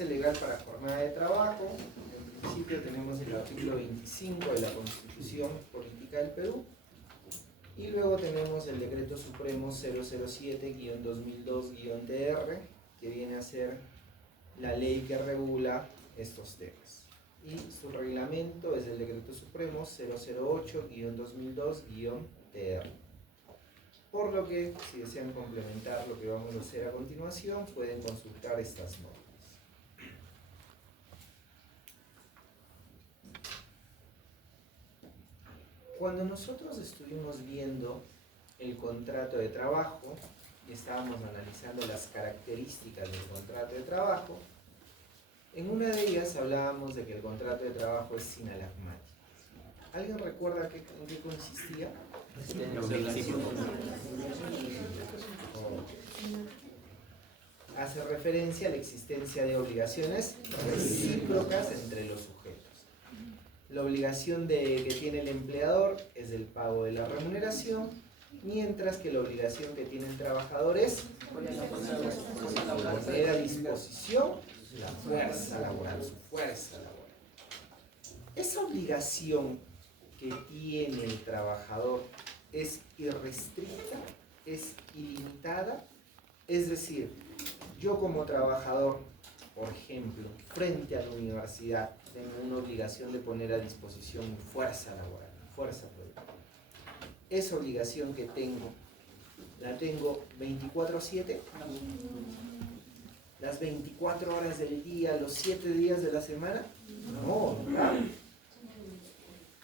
base legal para jornada de trabajo, en principio tenemos el artículo 25 de la Constitución Política del Perú, y luego tenemos el Decreto Supremo 007-2002-TR, que viene a ser la ley que regula estos temas. Y su reglamento es el Decreto Supremo 008-2002-TR. Por lo que, si desean complementar lo que vamos a hacer a continuación, pueden consultar estas normas. Cuando nosotros estuvimos viendo el contrato de trabajo y estábamos analizando las características del contrato de trabajo, en una de ellas hablábamos de que el contrato de trabajo es sinalagmático. ¿Alguien recuerda en qué consistía? Hace referencia a la existencia de obligaciones recíprocas entre los sujetos. La obligación que tiene el empleador es el pago de la remuneración, mientras que la obligación que tiene el trabajador es poner a disposición la fuerza laboral, su fuerza laboral. Esa obligación que tiene el trabajador es irrestricta, es ilimitada, es decir, yo como trabajador, por ejemplo, frente a la universidad, tengo una obligación de poner a disposición fuerza laboral, fuerza productiva. Esa obligación que tengo, ¿la tengo 24/7? ¿Las 24 horas del día, los 7 días de la semana? No, ¿verdad?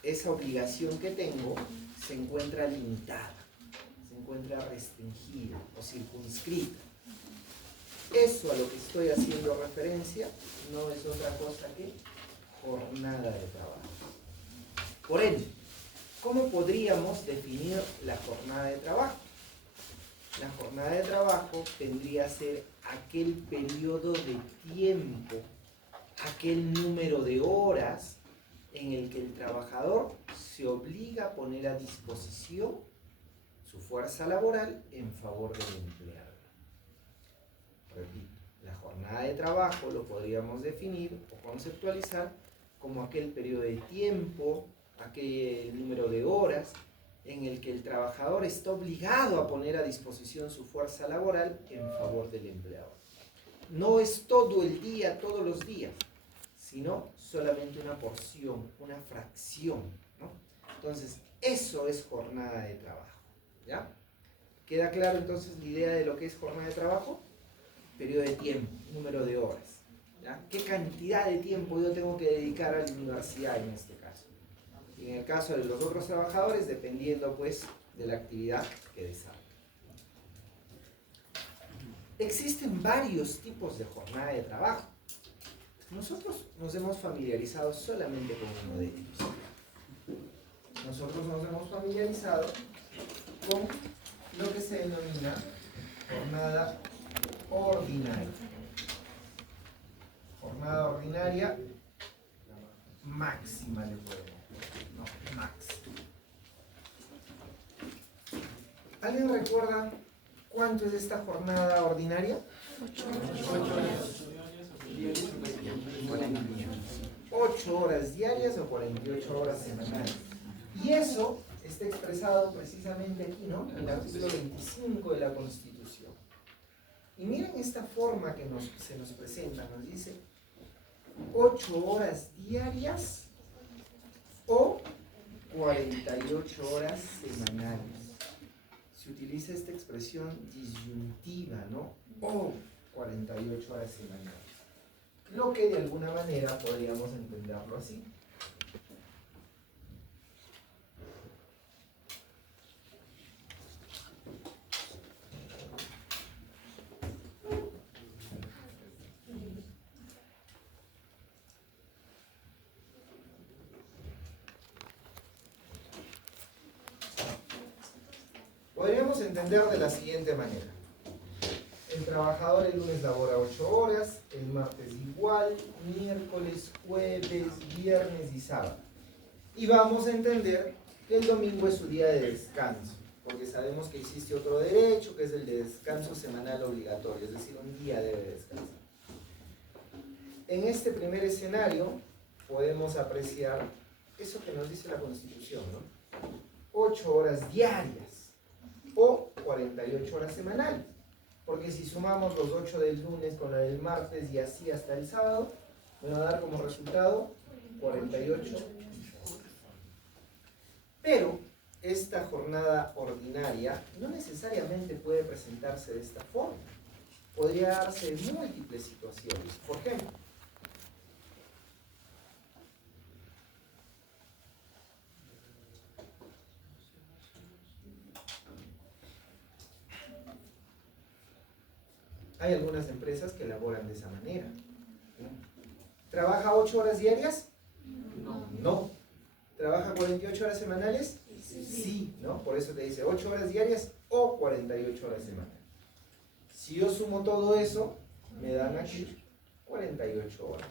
Esa obligación que tengo se encuentra limitada, se encuentra restringida o circunscrita. Eso a lo que estoy haciendo referencia no es otra cosa que jornada de trabajo. Por ende, ¿cómo podríamos definir la jornada de trabajo? La jornada de trabajo tendría a ser aquel periodo de tiempo, aquel número de horas en el que el trabajador se obliga a poner a disposición su fuerza laboral en favor del empleado. Repito, la jornada de trabajo lo podríamos definir o conceptualizar como aquel periodo de tiempo, aquel número de horas en el que el trabajador está obligado a poner a disposición su fuerza laboral en favor del empleador. No es todo el día, todos los días, sino solamente una porción, una fracción, ¿no? Entonces, eso es jornada de trabajo, ¿ya? ¿Queda claro entonces la idea de lo que es jornada de trabajo? Periodo de tiempo, número de horas, ¿ya? ¿Qué cantidad de tiempo yo tengo que dedicar a la universidad en este caso? Y en el caso de los otros trabajadores, dependiendo pues de la actividad que desarrollen. Existen varios tipos de jornada de trabajo. Nosotros nos hemos familiarizado solamente con uno de ellos. Nosotros nos hemos familiarizado con lo que se denomina jornada ordinaria. Jornada ordinaria máxima le podemos decir, ¿no? Máxima. ¿Alguien recuerda cuánto es esta jornada ordinaria? 8 horas. 8 horas diarias o 48 horas semanales. Y eso está expresado precisamente aquí, ¿no? En el artículo 25 de la Constitución. Y miren esta forma que se nos presenta, nos dice 8 horas diarias o 48 horas semanales. Se utiliza esta expresión disyuntiva, ¿no? O 48 horas semanales. Lo que de alguna manera podríamos entenderlo así. Podríamos entender de la siguiente manera. El trabajador el lunes labora 8 horas, el martes igual, miércoles, jueves, viernes y sábado. Y vamos a entender que el domingo es su día de descanso, porque sabemos que existe otro derecho, que es el de descanso semanal obligatorio, es decir, un día debe descansar. en este primer escenario podemos apreciar eso que nos dice la Constitución, ¿no? 8 horas diarias o 48 horas semanales. Porque si sumamos los 8 del lunes con la del martes y así hasta el sábado, me va a dar como resultado 48. Pero esta jornada ordinaria no necesariamente puede presentarse de esta forma. Podría darse en múltiples situaciones. Por ejemplo, hay algunas empresas que laboran de esa manera. ¿Trabaja 8 horas diarias? No. ¿Trabaja 48 horas semanales? Sí, ¿no? Por eso te dice 8 horas diarias o 48 horas semanales. Si yo sumo todo eso, me dan aquí 48 horas.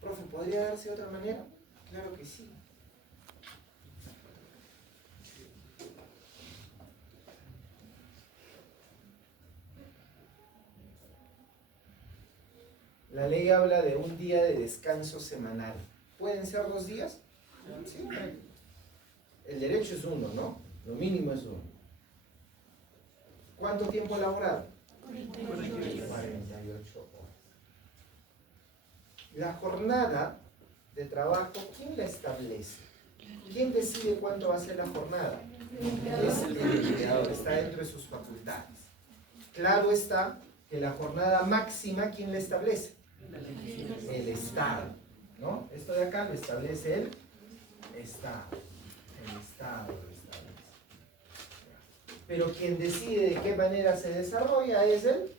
Profe, ¿podría darse de otra manera? Claro que sí. La ley habla de un día de descanso semanal. ¿Pueden ser 2 días? Sí. El derecho es 1, ¿no? Lo mínimo es 1. ¿Cuánto tiempo laboral? 48 horas. La jornada de trabajo, ¿quién la establece? ¿Quién decide cuánto va a ser la jornada? Es el empleador, está dentro de sus facultades. Claro está que la jornada máxima, ¿quién la establece? El Estado, ¿no? Esto de acá lo establece el Estado. El Estado lo establece. Pero quien decide de qué manera se desarrolla es el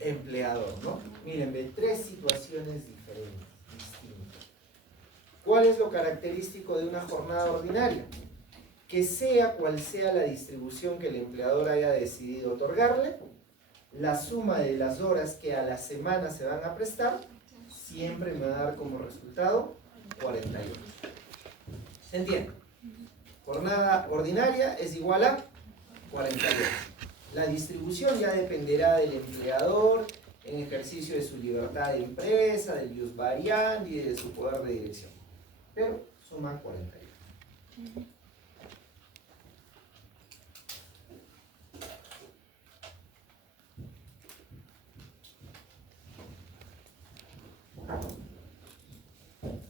empleador, ¿no? Miren, ve 3 situaciones diferentes, distintas. ¿Cuál es lo característico de una jornada ordinaria? Que sea cual sea la distribución que el empleador haya decidido otorgarle, la suma de las horas que a la semana se van a prestar siempre me va a dar como resultado 48. ¿Se entiende? Jornada ordinaria es igual a 48. La distribución ya dependerá del empleador en ejercicio de su libertad de empresa, del ius variandi y de su poder de dirección. Pero suma 48.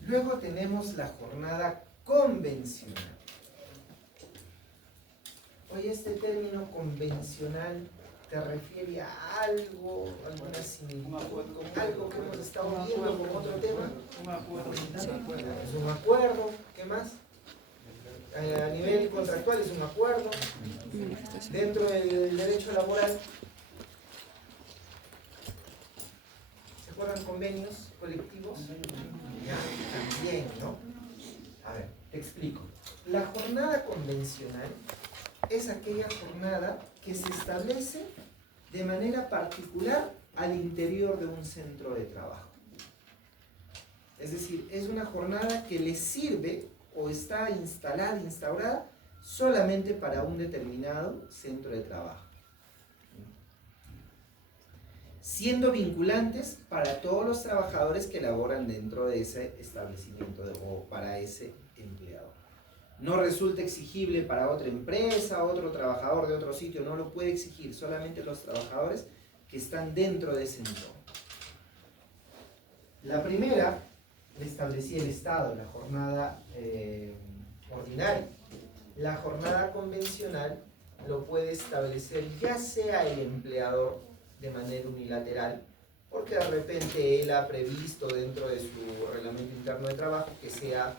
Luego tenemos la jornada convencional. Oye, este término convencional te refiere a algo, alguna similitud con algo que hemos estado viendo con otro tema. Es un acuerdo, ¿qué más? A nivel contractual es un acuerdo. Dentro del derecho laboral, ¿se acuerdan convenios colectivos? Ya, también, ¿no? A ver, te explico. La jornada convencional es aquella jornada que se establece de manera particular al interior de un centro de trabajo. Es decir, es una jornada que le sirve o está instalada, instaurada solamente para un determinado centro de trabajo, siendo vinculantes para todos los trabajadores que laboran dentro de ese establecimiento o para ese empleador. No resulta exigible para otra empresa, otro trabajador de otro sitio, no lo puede exigir, solamente los trabajadores que están dentro de ese entorno. La primera la establecía el Estado, la jornada ordinaria. La jornada convencional lo puede establecer ya sea el empleador de manera unilateral, porque de repente él ha previsto dentro de su reglamento interno de trabajo que sea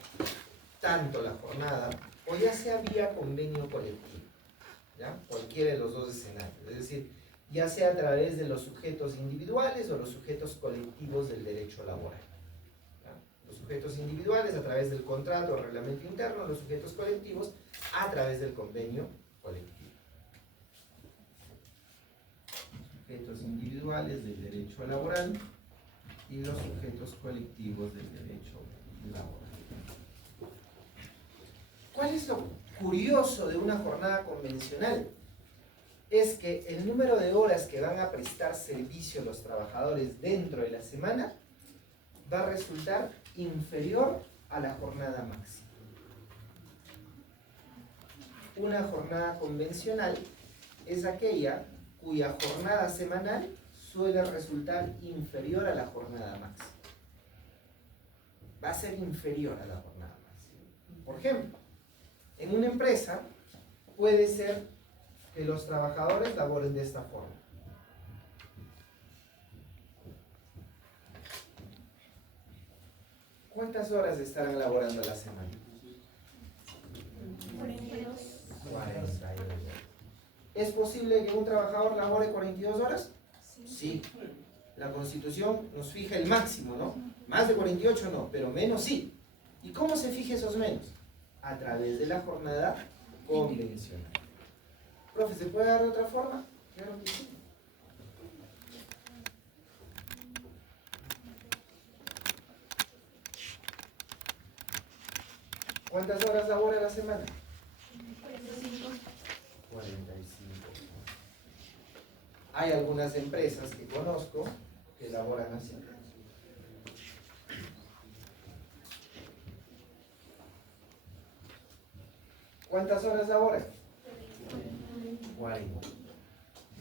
tanto la jornada, o ya sea vía convenio colectivo, ¿ya? Cualquiera de los dos escenarios, es decir, ya sea a través de los sujetos individuales o los sujetos colectivos del derecho laboral. ¿Ya? Los sujetos individuales a través del contrato o reglamento interno, los sujetos colectivos a través del convenio colectivo. Sujetos individuales del derecho laboral y los sujetos colectivos del derecho laboral. ¿Cuál es lo curioso de una jornada convencional? es que el número de horas que van a prestar servicio los trabajadores dentro de la semana va a resultar inferior a la jornada máxima. Una jornada convencional es aquella cuya jornada semanal suele resultar inferior a la jornada máxima. Va a ser inferior a la jornada máxima. Por ejemplo, en una empresa puede ser que los trabajadores laboren de esta forma. ¿Cuántas horas estarán laborando a la semana? 42. 42 horas. ¿Es posible que un trabajador labore 42 horas? Sí. La Constitución nos fija el máximo, ¿no? Más de 48 no, pero menos sí. ¿Y cómo se fija esos menos? A través de la jornada convencional. Profe, ¿se puede dar de otra forma? Claro que sí. ¿Cuántas horas labora a la semana? 45. Hay algunas empresas que conozco que laboran así. ¿Cuántas horas laboran? 40.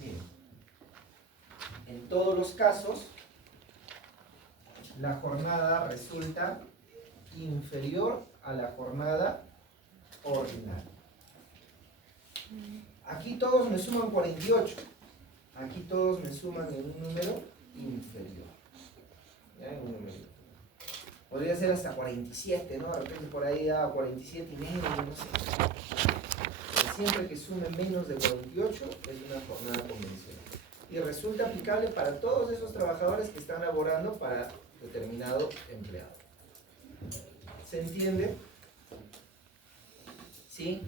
Bien. En todos los casos, la jornada resulta inferior a la jornada ordinaria. Aquí todos me suman 48. Aquí todos me suman en un número inferior. ¿Ya? En un número inferior. Podría ser hasta 47, ¿no? De repente por ahí da 47 y medio, no sé. Pero siempre que sume menos de 48 es una jornada convencional. Y resulta aplicable para todos esos trabajadores que están laborando para determinado empleado. ¿Se entiende? ¿Sí?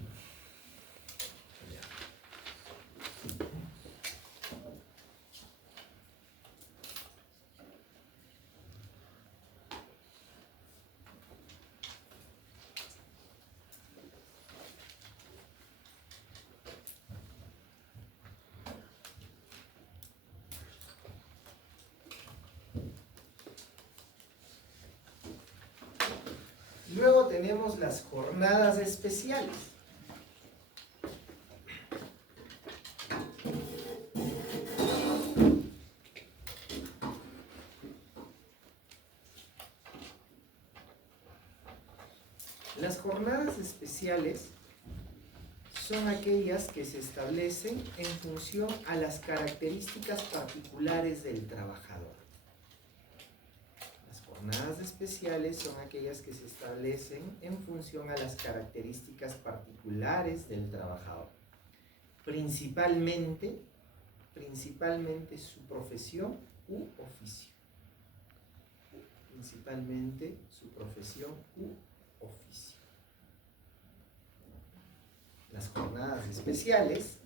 Luego tenemos las jornadas especiales. Las jornadas especiales son aquellas que se establecen en función a las características particulares del trabajador. Las jornadas especiales son aquellas que se establecen en función a las características particulares del trabajador. Principalmente su profesión u oficio. Principalmente su profesión u oficio. Las jornadas especiales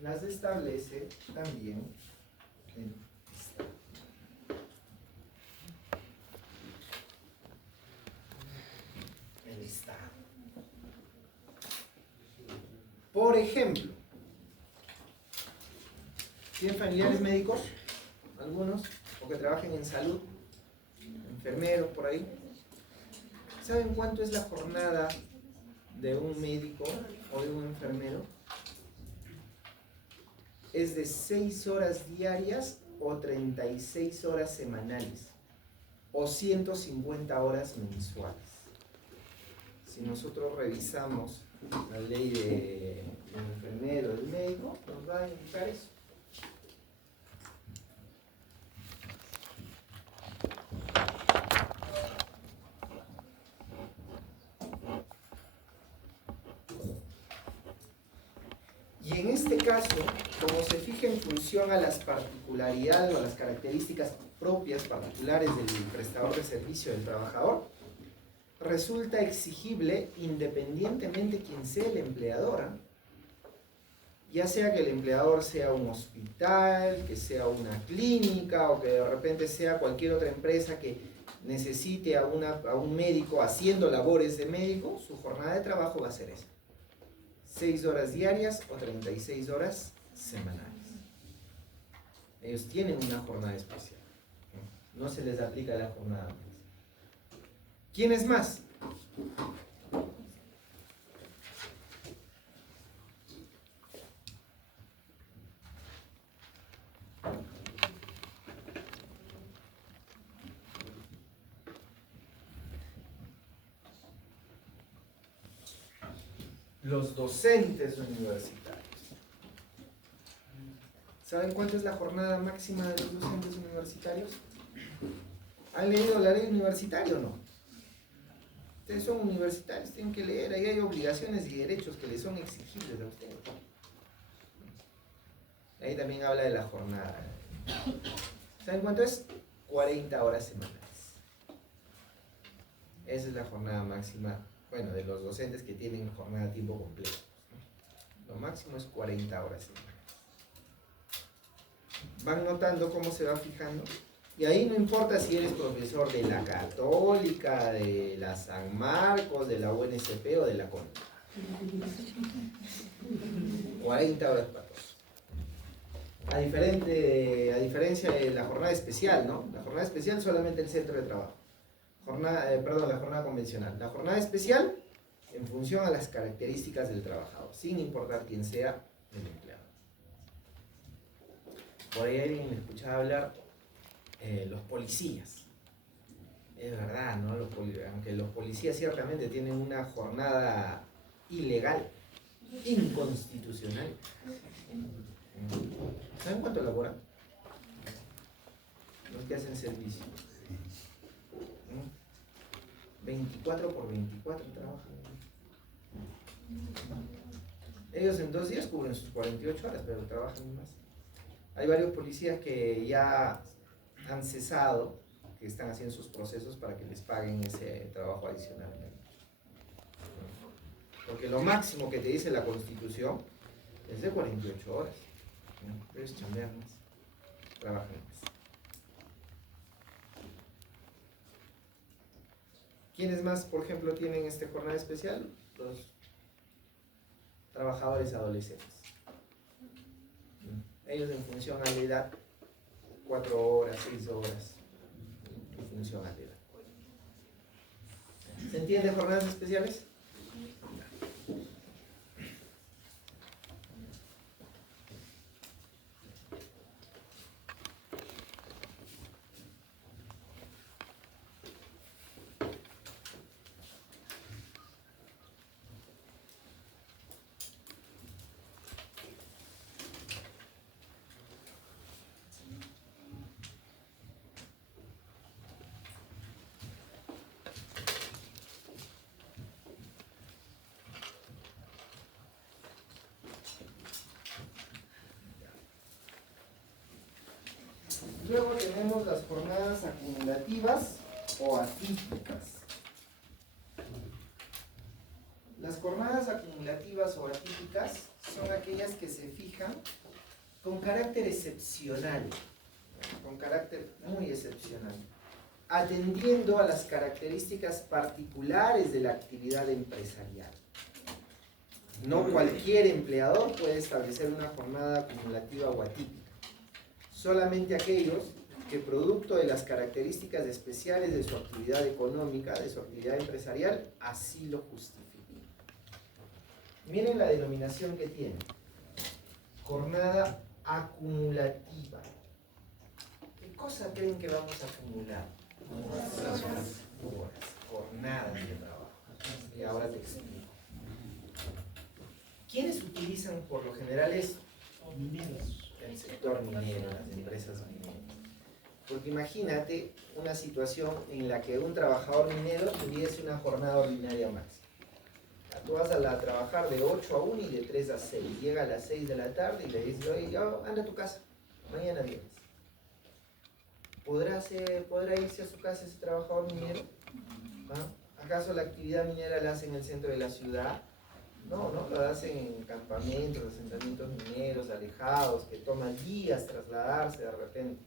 las establece también el Estado. Por ejemplo, ¿tienen familiares médicos? Algunos, o que trabajen en salud, enfermeros por ahí. ¿Saben cuánto es la jornada de un médico o de un enfermero? Es de 6 horas diarias o 36 horas semanales o 150 horas mensuales. Si nosotros revisamos la ley del enfermero, del médico, nos va a indicar eso. Y en este caso, como se fija en función a las particularidades o a las características propias, particulares del prestador de servicio del trabajador, resulta exigible independientemente quién sea el empleador, ya sea que el empleador sea un hospital, que sea una clínica o que de repente sea cualquier otra empresa que necesite a un médico haciendo labores de médico, su jornada de trabajo va a ser esa. 6 horas diarias o 36 horas semanales. Ellos tienen una jornada especial. No se les aplica la jornada más. ¿Quiénes más? Los docentes universitarios. ¿Saben cuánto es la jornada máxima de los docentes universitarios? ¿Han leído la ley universitaria o no? Ustedes son universitarios, tienen que leer, ahí hay obligaciones y derechos que les son exigibles a ustedes. Ahí también habla de la jornada. ¿Saben cuánto es? 40 horas semanales. Esa es la jornada máxima, bueno, de los docentes que tienen jornada a tiempo completo. Lo máximo es 40 horas semanales. Van notando cómo se va fijando. Y ahí no importa si eres profesor de la Católica, de la San Marcos, de la UNSP o de la CON. 40 horas para todos. A diferencia de la jornada especial, ¿no? La jornada especial solamente el centro de trabajo. La jornada convencional. La jornada especial en función a las características del trabajador, sin importar quién sea el empleado. Por ahí alguien me escuchaba hablar los policías. Es verdad, ¿no? Aunque los policías ciertamente tienen una jornada ilegal, inconstitucional. ¿Saben cuánto laboran? Los que hacen servicio. 24 por 24 trabajan. Ellos en 2 días cubren sus 48 horas, pero trabajan más. Hay varios policías que ya han cesado, que están haciendo sus procesos para que les paguen ese trabajo adicional. Porque lo máximo que te dice la Constitución es de 48 horas. Debes chambear más, trabajan más. ¿Quiénes más, por ejemplo, tienen jornada especial? Los trabajadores adolescentes. Ellos en función a la edad, 4 horas, 6 horas, en función a la edad. ¿Se entiende jornadas especiales? Luego tenemos las jornadas acumulativas o atípicas. Las jornadas acumulativas o atípicas son aquellas que se fijan con carácter excepcional, con carácter muy excepcional, atendiendo a las características particulares de la actividad empresarial. No cualquier empleador puede establecer una jornada acumulativa o atípica. Solamente aquellos que, producto de las características especiales de su actividad económica, de su actividad empresarial, así lo justifiquen. Miren la denominación que tiene. Jornada acumulativa. ¿Qué cosa creen que vamos a acumular? Horas, jornadas de trabajo. Y ahora te explico. ¿Quiénes utilizan por lo general esto? Mineros. El sector minero, las empresas mineras. Porque imagínate una situación en la que un trabajador minero tuviese una jornada ordinaria máxima. Tú vas a trabajar de 8 a 1 y de 3 a 6. Llega a las 6 de la tarde y le dices, oye, ya anda a tu casa, mañana vienes. ¿Podrá irse a su casa ese trabajador minero? ¿Ah? ¿Acaso la actividad minera la hace en el centro de la ciudad? No, lo hacen en campamentos, asentamientos mineros, alejados, que toman días trasladarse de repente.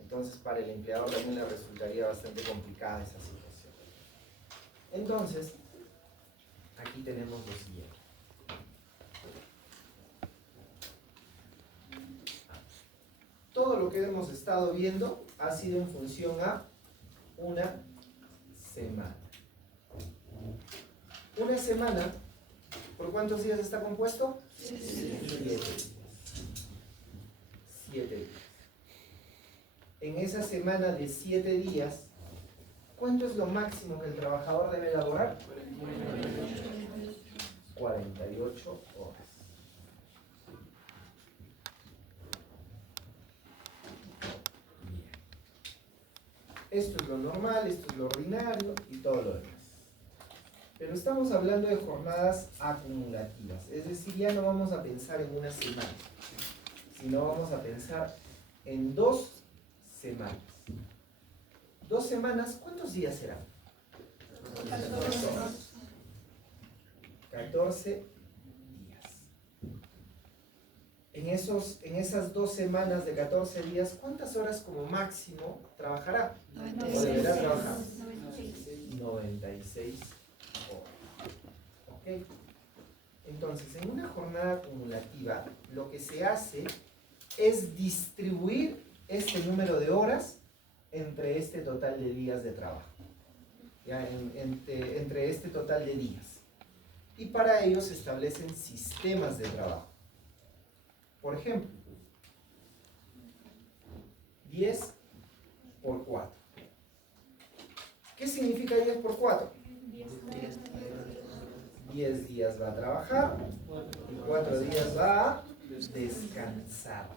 Entonces para el empleador también le resultaría bastante complicada esa situación. Entonces, aquí tenemos lo siguiente. todo lo que hemos estado viendo ha sido en función a una semana. Una semana, ¿por cuántos días está compuesto? 7 días. 7 días. En esa semana de 7 días, ¿cuánto es lo máximo que el trabajador debe elaborar? 48 horas. Esto es lo normal, esto es lo ordinario y todo lo demás. Pero estamos hablando de jornadas acumulativas, es decir, ya no vamos a pensar en una semana, sino vamos a pensar en 2 semanas. 2 semanas, ¿cuántos días serán? 14 días. En esas 2 semanas de 14 días, ¿cuántas horas como máximo trabajará? 96. ¿O deberá trabajar? 96 horas. ¿Ok? Entonces, en una jornada acumulativa, lo que se hace es distribuir este número de horas entre este total de días de trabajo. ¿Ya? Entre este total de días. Y para ello se establecen sistemas de trabajo. Por ejemplo, 10 por 4. ¿Qué significa 10 por 4? 10 días va a trabajar y 4 días va a descansar.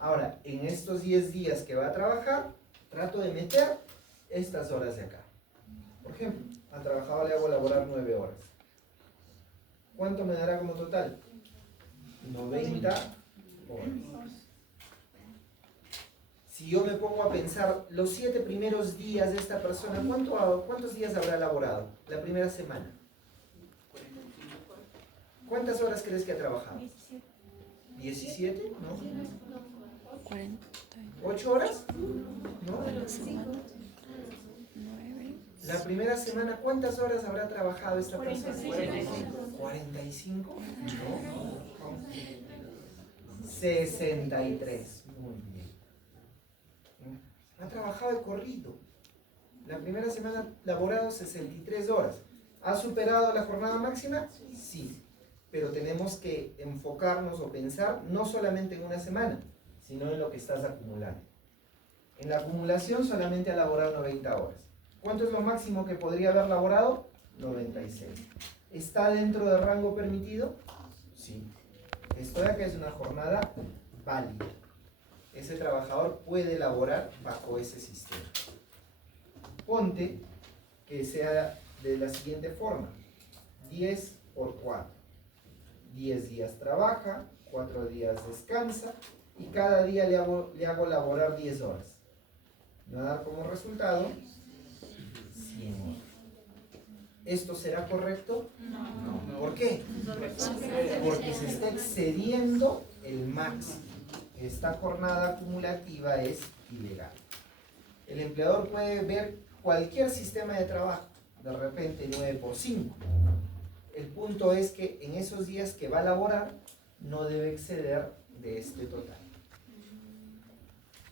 Ahora, en estos 10 días que va a trabajar, trato de meter estas horas de acá. Por ejemplo, al trabajador le hago laborar 9 horas. ¿Cuánto me dará como total? 90 horas. Si yo me pongo a pensar los 7 primeros días de esta persona, ¿cuántos días habrá laborado? La primera semana. ¿Cuántas horas crees que ha trabajado? 17, ¿no? 40. 8 horas, ¿no? La primera semana, ¿cuántas horas habrá trabajado esta persona? 45, ¿no? 63, muy bien. Ha trabajado de corrido. La primera semana ha laborado 63 horas. ¿Ha superado la jornada máxima? Sí. Pero tenemos que enfocarnos o pensar no solamente en una semana, sino en lo que estás acumulando. En la acumulación solamente ha laborado 90 horas. ¿Cuánto es lo máximo que podría haber laborado? 96. ¿Está dentro del rango permitido? Sí. Esto de acá es una jornada válida. Ese trabajador puede laborar bajo ese sistema. Ponte que sea de la siguiente forma. 10 por 4. 10 días trabaja, 4 días descansa y cada día le hago laborar 10 horas. Me va a dar como resultado 100 horas. ¿Esto será correcto? No. ¿Por qué? Porque se está excediendo el máximo. Esta jornada acumulativa es ilegal. El empleador puede ver cualquier sistema de trabajo, de repente 9 por 5. El punto es que en esos días que va a laborar no debe exceder de este total.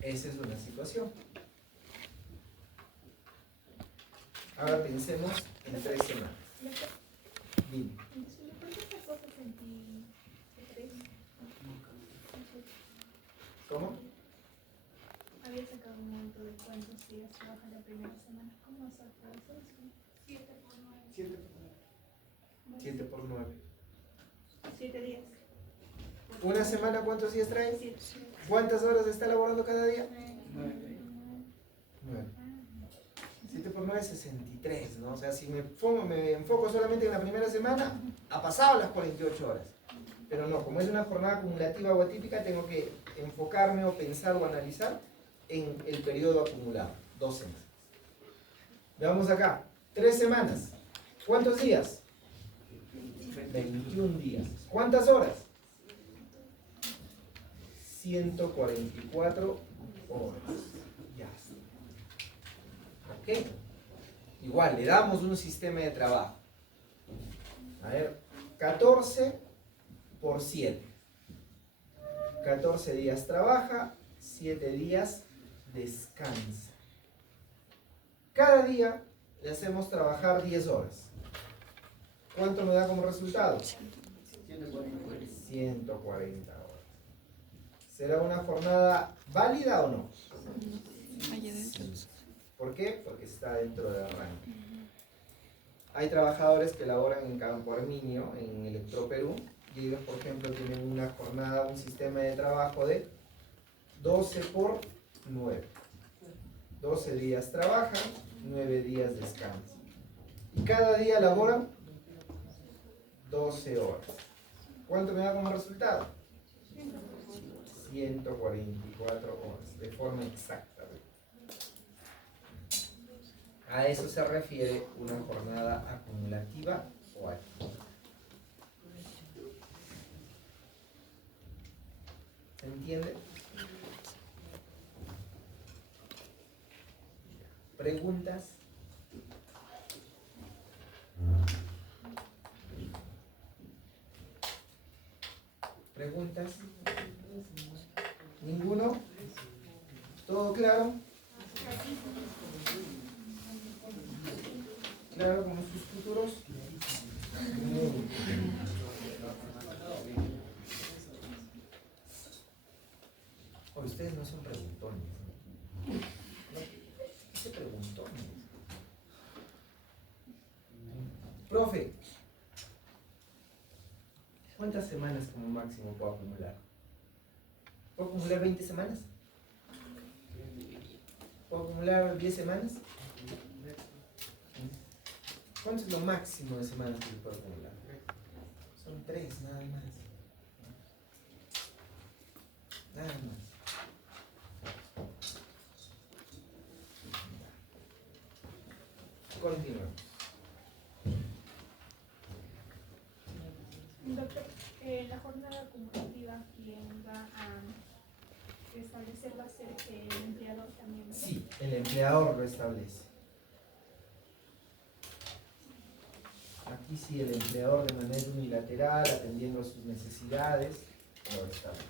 Esa es una situación. Ahora pensemos en 3 semanas. Dime. ¿Cómo? Había sacado un monto de cuántos días trabaja la primera semana. ¿Cómo sacó eso? 7 por 9. 7 por 9. 7 días. ¿Una semana cuántos días trae? 7. ¿Cuántas horas está laborando cada día? 9. 9. 7 por 9 es 63, ¿no? O sea, si me enfoco solamente en la primera semana, ha pasado las 48 horas. Pero no, como es una jornada acumulativa o atípica, tengo que enfocarme o pensar o analizar en el periodo acumulado, 2 semanas. Veamos acá, 3 semanas. ¿Cuántos días? 21 días. ¿Cuántas horas? 144 horas. Ya está. ¿Ok? Igual, le damos un sistema de trabajo. A ver, 14 por 7. 14 días trabaja, 7 días descansa. Cada día le hacemos trabajar 10 horas. ¿Cuánto me da como resultado? 140 horas. ¿Será una jornada válida o no? ¿Por qué? Porque está dentro del rango. Hay trabajadores que laboran en Campo Arminio, en Electroperú, y ellos, por ejemplo, tienen una jornada, un sistema de trabajo de 12 por 9. 12 días trabajan, 9 días descansan. Y cada día laboran 12 horas. ¿Cuánto me da como resultado? 144 horas, de forma exacta. A eso se refiere una jornada acumulativa o activa. ¿Se entiende? ¿Preguntas? ¿Preguntas? ¿Ninguno? ¿Todo claro? ¿Claro como sus futuros? O ustedes no son preguntones. ¿Qué preguntones? Profe, ¿cuántas semanas como máximo puedo acumular? ¿Puedo acumular 20 semanas? ¿Puedo acumular 10 semanas? ¿Cuánto es lo máximo de semanas que puedo acumular? Son 3, nada más. Nada más. Continuamos. Doctor, la jornada acumulativa, quien va a establecer va a ser el empleador también, ¿verdad? Sí, el empleador lo establece. Aquí sí, el empleador de manera unilateral, atendiendo a sus necesidades, lo establece.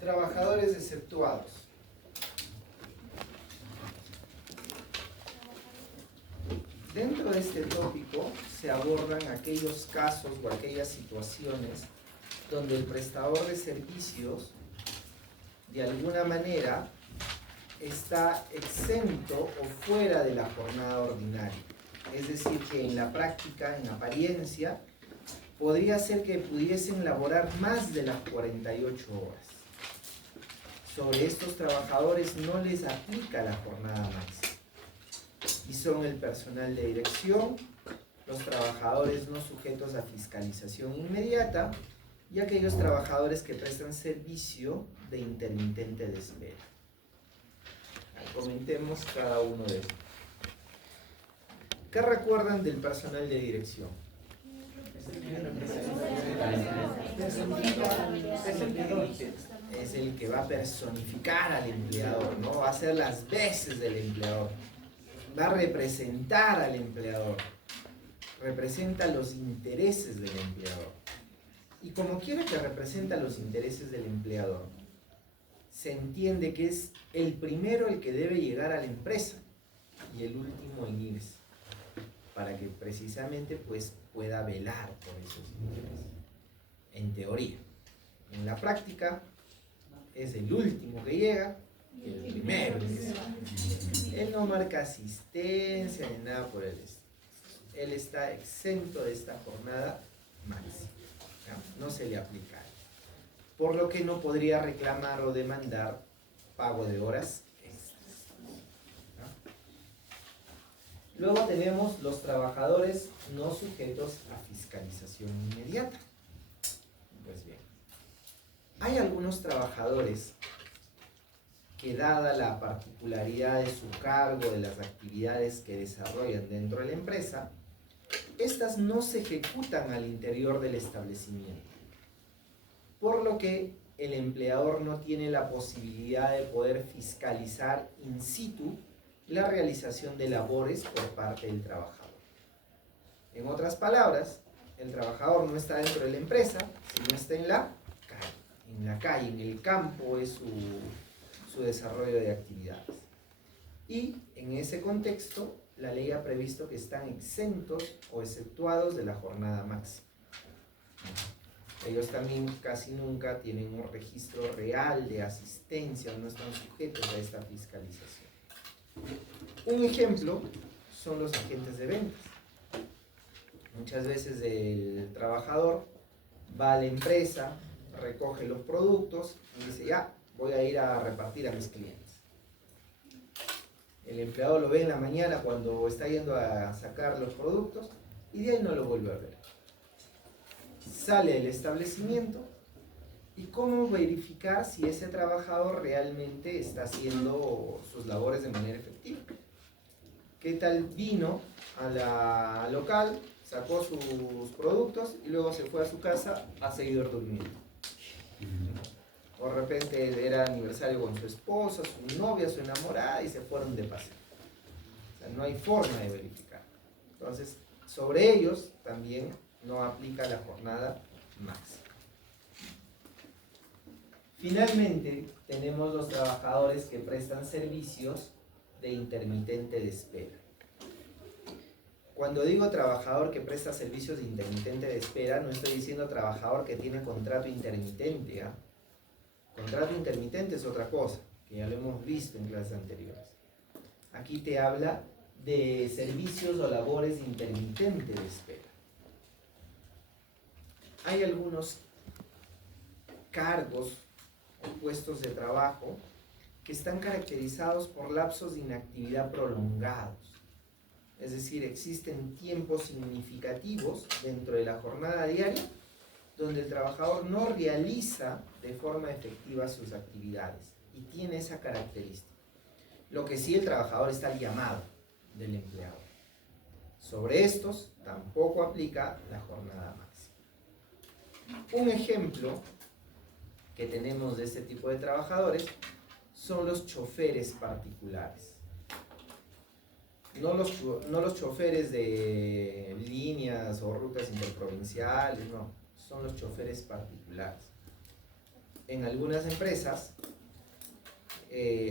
Trabajadores exceptuados. Dentro de este tópico se abordan aquellos casos o aquellas situaciones donde el prestador de servicios de alguna manera está exento o fuera de la jornada ordinaria. Es decir, que en la práctica, en apariencia, podría ser que pudiesen laborar más de las 48 horas. Sobre estos trabajadores no les aplica la jornada máxima. Y son el personal de dirección, los trabajadores no sujetos a fiscalización inmediata y aquellos trabajadores que prestan servicio de intermitente de espera. Comentemos cada uno de ellos. ¿Qué recuerdan del personal de dirección? Es el que va a personificar al empleador, ¿no? Va a hacer las veces del empleador, va a representar al empleador, representa los intereses del empleador. Y como quiere que representa los intereses del empleador, se entiende que es el primero el que debe llegar a la empresa y el último en irse, para que precisamente pues pueda velar por esos intereses. En teoría. En la práctica es el último que llega y el primero que se va. Él no marca asistencia ni nada por el estilo. Él está exento de esta jornada máxima. No se le aplica. Por lo que no podría reclamar o demandar pago de horas extras. Luego tenemos los trabajadores no sujetos a fiscalización inmediata. Pues bien, hay algunos trabajadores que, dada la particularidad de su cargo, de las actividades que desarrollan dentro de la empresa, estas no se ejecutan al interior del establecimiento, por lo que el empleador no tiene la posibilidad de poder fiscalizar in situ la realización de labores por parte del trabajador. En otras palabras, el trabajador no está dentro de la empresa, sino está en la calle. En la calle, en el campo es su desarrollo de actividades. Y en ese contexto, la ley ha previsto que están exentos o exceptuados de la jornada máxima. Ellos también casi nunca tienen un registro real de asistencia, no están sujetos a esta fiscalización. Un ejemplo son los agentes de ventas. Muchas veces el trabajador va a la empresa, recoge los productos y dice, ya, voy a ir a repartir a mis clientes. El empleado lo ve en la mañana cuando está yendo a sacar los productos y de ahí no lo vuelve a ver. Sale del establecimiento y cómo verificar si ese trabajador realmente está haciendo sus labores de manera efectiva. ¿Qué tal vino a la local, sacó sus productos y luego se fue a su casa a seguir durmiendo? O de repente era aniversario con su esposa, su novia, su enamorada y se fueron de paseo. O sea, no hay forma de verificar. Entonces, sobre ellos también no aplica la jornada máxima. Finalmente, tenemos los trabajadores que prestan servicios de intermitente de espera. Cuando digo trabajador que presta servicios de intermitente de espera, no estoy diciendo trabajador que tiene contrato intermitente, ¿eh? Contrato intermitente es otra cosa, que ya lo hemos visto en clases anteriores. Aquí te habla de servicios o labores de intermitente de espera. Hay algunos cargos o puestos de trabajo que están caracterizados por lapsos de inactividad prolongados. Es decir, existen tiempos significativos dentro de la jornada diaria donde el trabajador no realiza de forma efectiva sus actividades y tiene esa característica. Lo que sí, el trabajador está al llamado del empleador. Sobre estos tampoco aplica la jornada máxima. Un ejemplo que tenemos de este tipo de trabajadores son los choferes particulares. No los choferes de líneas o rutas interprovinciales, no, son los choferes particulares. En algunas empresas,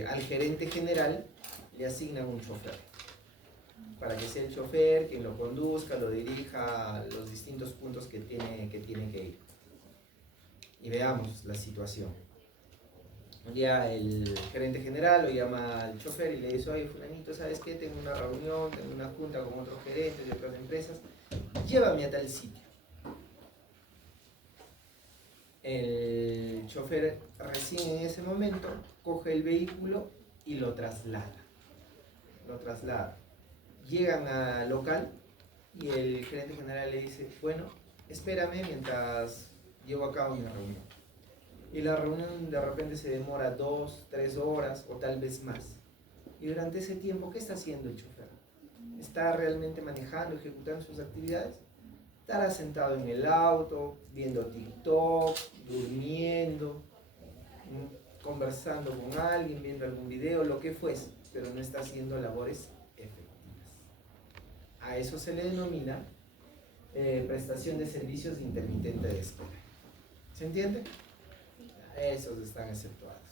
al gerente general le asignan un chofer, para que sea el chofer quien lo conduzca, lo dirija a los distintos puntos que tiene que ir. Y veamos la situación. Un día el gerente general lo llama al chofer y le dice, oye, fulanito, ¿sabes qué? Tengo una reunión, tengo una junta con otros gerentes de otras empresas, llévame a tal sitio. El chofer recién en ese momento coge el vehículo y lo traslada. Llegan al local y el gerente general le dice, bueno, espérame mientras llevo a cabo mi reunión. Y la reunión de repente se demora 2, 3 horas o tal vez más. Y durante ese tiempo, ¿qué está haciendo el chofer? ¿Está realmente manejando, ejecutando sus actividades? Estará sentado en el auto, viendo TikTok, durmiendo, conversando con alguien, viendo algún video, lo que fuese, pero no está haciendo labores efectivas. A eso se le denomina prestación de servicios de intermitente de espera. ¿Se entiende? Esos están exceptuados.